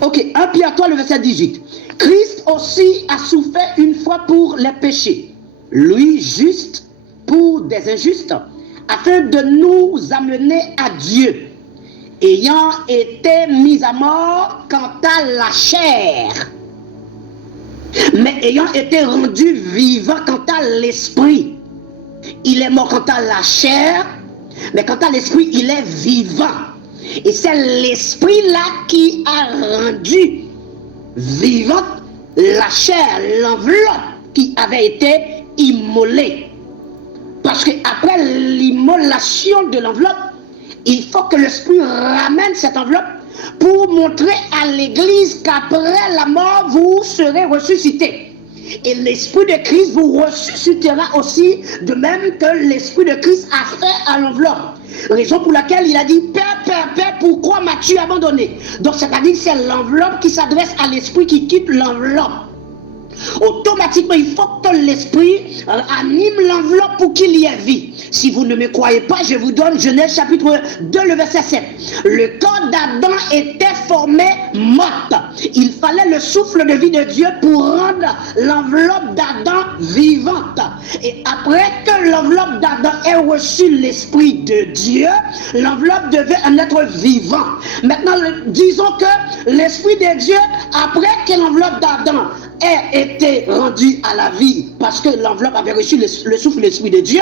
Ok, 1 Pierre 3, le verset 18. Christ aussi a souffert une fois pour les péchés, lui juste pour des injustes, afin de nous amener à Dieu, ayant été mis à mort quant à la chair, mais ayant été rendu vivant quant à l'esprit. Il est mort quant à la chair, mais quant à l'esprit, il est vivant. Et c'est l'esprit là qui a rendu vivante la chair, l'enveloppe qui avait été immolée. Parce qu'après l'immolation de l'enveloppe, il faut que l'esprit ramène cette enveloppe pour montrer à l'église qu'après la mort, vous serez ressuscités. Et l'esprit de Christ vous ressuscitera aussi, de même que l'esprit de Christ a fait à l'enveloppe. Raison pour laquelle il a dit, Père, Père, Père, pourquoi m'as-tu abandonné? Donc c'est-à-dire que c'est l'enveloppe qui s'adresse à l'esprit qui quitte l'enveloppe. Automatiquement, il faut que l'esprit anime l'enveloppe pour qu'il y ait vie. Si vous ne me croyez pas, je vous donne Genèse chapitre 2, le verset 7. Le corps d'Adam était formé morte. Il fallait le souffle de vie de Dieu pour rendre l'enveloppe d'Adam vivante. Et après que l'enveloppe d'Adam ait reçu l'esprit de Dieu, l'enveloppe devait un être vivant. Maintenant, disons que l'esprit de Dieu, après que l'enveloppe d'Adam ait été rendu à la vie parce que l'enveloppe avait reçu le souffle de l'esprit de Dieu,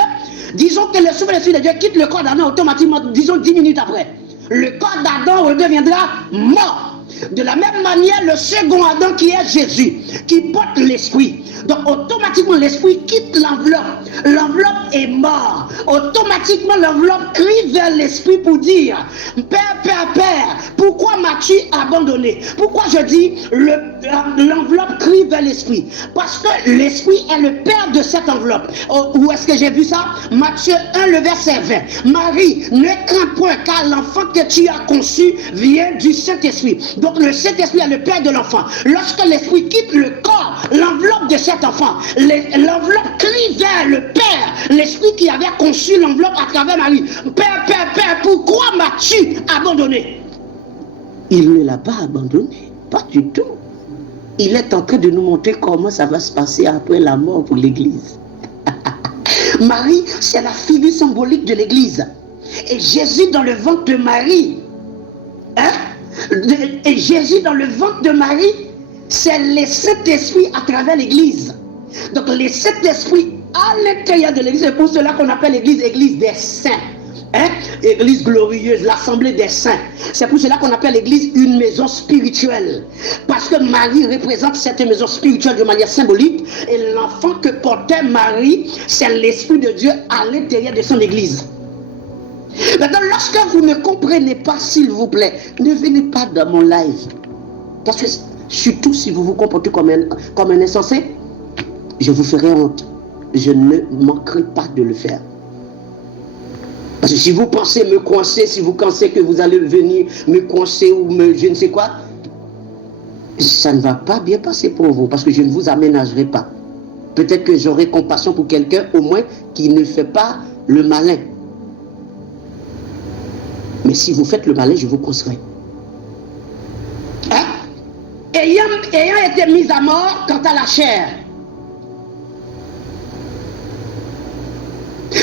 disons que le souffle de l'esprit de Dieu quitte le corps d'Adam automatiquement, disons 10 minutes après. Le corps d'Adam redeviendra mort. De la même manière, le second Adam qui est Jésus, qui porte l'esprit. Donc automatiquement l'esprit quitte l'enveloppe. L'enveloppe est morte. Automatiquement l'enveloppe crie vers l'esprit pour dire, Père, Père, Père, pourquoi m'as-tu abandonné? Pourquoi je dis l'enveloppe crie vers l'esprit? Parce que l'esprit est le père de cette enveloppe. Où est-ce que j'ai vu ça? Matthieu 1, le verset 20. Marie, ne crains point, car l'enfant que tu as conçu vient du Saint-Esprit. Donc le Saint-Esprit est le père de l'enfant. Lorsque l'esprit quitte le corps, l'enveloppe de cet enfant, l'enveloppe crie vers le Père, l'esprit qui avait conçu l'enveloppe à travers Marie. Père, Père, Père, pourquoi m'as-tu abandonné? Il ne l'a pas abandonné, pas du tout. Il est en train de nous montrer comment ça va se passer après la mort pour l'église. Marie, c'est la figure symbolique de l'église. Et Jésus dans le ventre de Marie, et Jésus dans le ventre de Marie, c'est le Saint-Esprit à travers l'église. Donc le Saint-Esprit à l'intérieur de l'église, c'est pour cela qu'on appelle l'église église des saints. Église glorieuse, l'assemblée des saints. C'est pour cela qu'on appelle l'église une maison spirituelle. Parce que Marie représente cette maison spirituelle de manière symbolique. Et l'enfant que portait Marie, c'est l'Esprit de Dieu à l'intérieur de son église. Maintenant, lorsque vous ne comprenez pas, s'il vous plaît, ne venez pas dans mon live. Parce que surtout si vous vous comportez comme un insensé, je vous ferai honte. Je ne manquerai pas de le faire. Parce que si vous pensez me coincer, si vous pensez que vous allez venir me coincer ou je ne sais quoi, ça ne va pas bien passer pour vous parce que je ne vous aménagerai pas. Peut-être que j'aurai compassion pour quelqu'un au moins qui ne fait pas le malin. Mais si vous faites le malin, je vous coincerai. Ayant été mis à mort quant à la chair,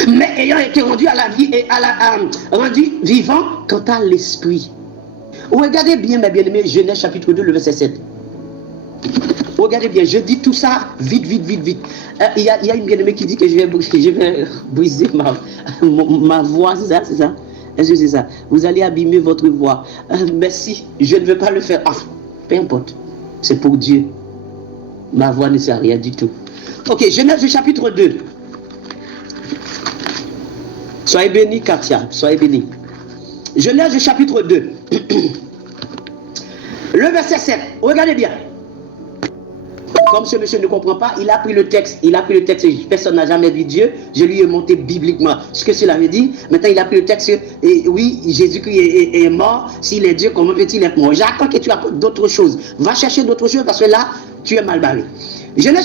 mais ayant été rendu à la vie et rendu vivant quant à l'esprit. Regardez bien, mes bien-aimés, Genèse chapitre 2, le verset 7. Regardez bien, je dis tout ça vite. Il y a une bien-aimée qui dit que je vais briser ma voix, c'est ça? Est-ce que c'est ça? Vous allez abîmer votre voix. Merci, je ne veux pas le faire. Peu importe, c'est pour Dieu. Ma voix ne sert à rien du tout. Ok, Genèse chapitre 2. Soyez bénis, Katia, soyez bénis. Genèse chapitre 2. Le verset 7. Regardez bien. Comme ce monsieur ne comprend pas, il a pris le texte. Personne n'a jamais vu Dieu. Je lui ai monté bibliquement ce que cela veut dire. Maintenant, il a pris le texte. Et oui, Jésus-Christ est mort. S'il est Dieu, comment peut-il être mort? J'attends que tu apportes d'autres choses. Va chercher d'autres choses parce que là, tu es mal barré. Genèse